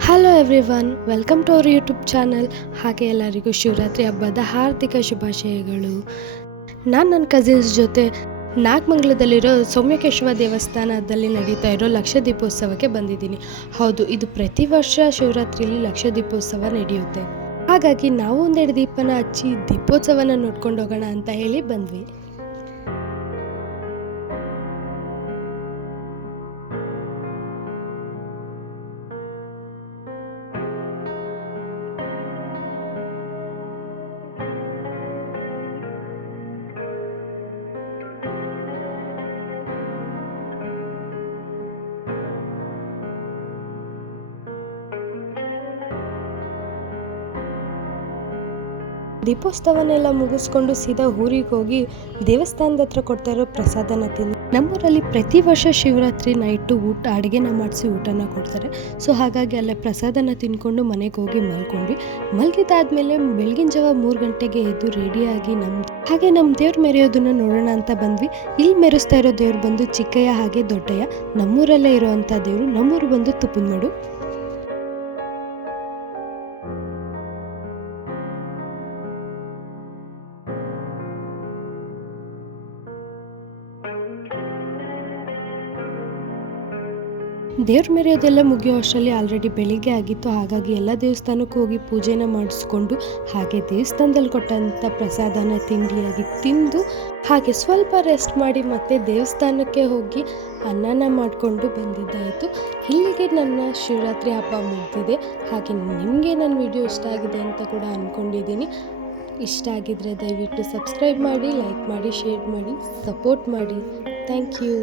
Hello everyone, welcome to our YouTube channel. ಹಾಗೆ ಎಲ್ಲರಿಗೂ ಶಿವರಾತ್ರಿ ಹಬ್ಬದ ಹಾರ್ದಿಕ ಶುಭಾಶಯಗಳು. ನಾನು ನನ್ನ ಕಸಿನ್ಸ್ ಜೊತೆ ನಾಗಮಂಗಲದಲ್ಲಿರೋ ಸೌಮ್ಯಕೇಶವ ದೇವಸ್ಥಾನದಲ್ಲಿ ನಡೀತಾ ಇರೋ ಲಕ್ಷ ದೀಪೋತ್ಸವಕ್ಕೆ ಬಂದಿದ್ದೀನಿ. ಹೌದು, ಇದು ಪ್ರತಿ ವರ್ಷ ಶಿವರಾತ್ರಿಯಲ್ಲಿ ಲಕ್ಷ ದೀಪೋತ್ಸವ ನಡೆಯುತ್ತೆ. ಹಾಗಾಗಿ ನಾವು ಒಂದೆರಡು ದೀಪನ ಹಚ್ಚಿ ದೀಪೋತ್ಸವನ ನೋಡ್ಕೊಂಡು ಹೋಗೋಣ ಅಂತ ಹೇಳಿ ಬಂದ್ವಿ. ದೀಪೋತ್ಸವನೆಲ್ಲ ಮುಗಿಸ್ಕೊಂಡು ಸೀದಾ ಊರಿಗೆ ಹೋಗಿ ದೇವಸ್ಥಾನದ ಹತ್ರ ಕೊಡ್ತಾ ಇರೋ ಪ್ರಸಾದನ ತಿಂದು, ನಮ್ಮೂರಲ್ಲಿ ಪ್ರತಿ ವರ್ಷ ಶಿವರಾತ್ರಿ ನೈಟು ಅಡುಗೆನ ಮಾಡಿಸಿ ಊಟನ ಕೊಡ್ತಾರೆ. ಸೊ ಹಾಗಾಗಿ ಅಲ್ಲೇ ಪ್ರಸಾದನ ತಿನ್ಕೊಂಡು ಮನೆಗೆ ಹೋಗಿ ಮಲ್ಕೊಂಡ್ವಿ. ಮಲಗಿದಾದ್ಮೇಲೆ ಬೆಳಗಿನ ಜಾವ 3 ಗಂಟೆಗೆ ಎದ್ದು ರೆಡಿಯಾಗಿ ನಮ್ಮ ದೇವ್ರು ಮೆರೆಯೋದನ್ನ ನೋಡೋಣ ಅಂತ ಬಂದ್ವಿ. ಇಲ್ಲಿ ಮೆರೆಸ್ತಾ ಇರೋ ದೇವ್ರು ಬಂದು ಚಿಕ್ಕಯ್ಯ ಹಾಗೆ ದೊಡ್ಡಯ್ಯ. ನಮ್ಮೂರಲ್ಲೇ ಇರೋವಂಥ ದೇವರು. ನಮ್ಮೂರು ಬಂದು ತುಪ್ಪನಮಡು. ದೇವ್ರ ಮೆರೆಯೋದೆಲ್ಲ ಮುಗಿಯೋ ಅಷ್ಟರಲ್ಲಿ ಆಲ್ರೆಡಿ ಬೆಳಿಗ್ಗೆ ಆಗಿತ್ತು. ಹಾಗಾಗಿ ಎಲ್ಲ ದೇವಸ್ಥಾನಕ್ಕೂ ಹೋಗಿ ಪೂಜೆನ ಮಾಡಿಸ್ಕೊಂಡು ಹಾಗೆ ದೇವಸ್ಥಾನದಲ್ಲಿ ಕೊಟ್ಟಂಥ ಪ್ರಸಾದನ ತಿಂಡಿಯಾಗಿ ತಿಂದು ಹಾಗೆ ಸ್ವಲ್ಪ ರೆಸ್ಟ್ ಮಾಡಿ ಮತ್ತೆ ದೇವಸ್ಥಾನಕ್ಕೆ ಹೋಗಿ ಅನ್ನನ ಮಾಡಿಕೊಂಡು ಬಂದಿದ್ದಾಯಿತು. ಇಲ್ಲಿಗೆ ನನ್ನ ಶಿವರಾತ್ರಿ ಹಬ್ಬ ಮುಗಿದಿದೆ. ಹಾಗೆ ನಿಮಗೆ ನನ್ನ ವಿಡಿಯೋ ಇಷ್ಟ ಆಗಿದೆ ಅಂತ ಕೂಡ ಅಂದ್ಕೊಂಡಿದ್ದೀನಿ. ಇಷ್ಟ ಆಗಿದ್ದರೆ ದಯವಿಟ್ಟು ಸಬ್ಸ್ಕ್ರೈಬ್ ಮಾಡಿ, ಲೈಕ್ ಮಾಡಿ, ಶೇರ್ ಮಾಡಿ, ಸಪೋರ್ಟ್ ಮಾಡಿ. Thank you.